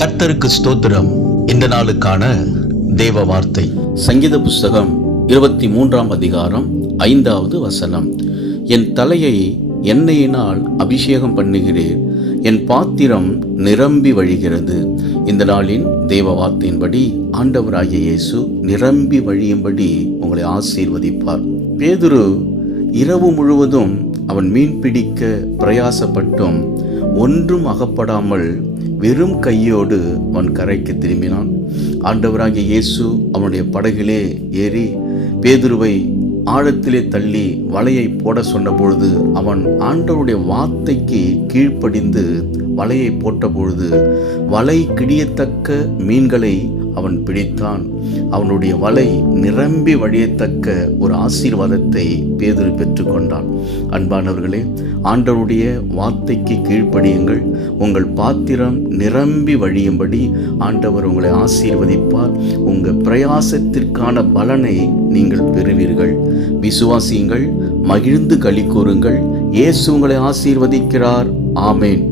கர்த்தருக்கு ஸ்தோத்திரம். இந்த நாளுக்கான தேவ வார்த்தை சங்கீத புஸ்தகம் 23 அதிகாரம் 5வது வசனம். என் தலையை எண்ணெயினால் அபிஷேகம் பண்ணுகிறேன், என் பாத்திரம் நிரம்பி வழிகிறது. இந்த நாளின் தேவ வார்த்தையின்படி ஆண்டவராகிய இயேசு நிரம்பி வழியும்படி உங்களை ஆசீர்வதிப்பார். பேதுரு இரவு முழுவதும் அவன் மீன் பிடிக்க பிரயாசப்பட்டும் ஒன்றும் அகப்படாமல் வெறும் கையோடு அவன் கரைக்கு திரும்பினான். ஆண்டவராகிய இயேசு அவனுடைய படகிலே ஏறி பேதுருவை ஆழத்திலே தள்ளி வலையை போட சொன்ன பொழுது அவன் ஆண்டவருடைய வார்த்தைக்கு கீழ்ப்படிந்து வலையை போட்ட பொழுது வலை கிடியத்தக்க மீன்களை அவன் பிடித்தான். அவனுடைய வலை நிரம்பி வழியத்தக்க ஒரு ஆசீர்வாதத்தை பேதுரு பெற்றுக்கொண்டான். அன்பானவர்களே, ஆண்டவருடைய வார்த்தைக்கு கீழ்ப்படியுங்கள். உங்கள் பாத்திரம் நிரம்பி வழியும்படி ஆண்டவர் உங்களை ஆசீர்வதிப்பார். உங்கள் பிரயாசத்திற்கான பலனை நீங்கள் பெறுவீர்கள். விசுவாசியுங்கள், மகிழ்ந்து களி கூறுங்கள். இயேசு உங்களை ஆசீர்வதிக்கிறார். ஆமேன்.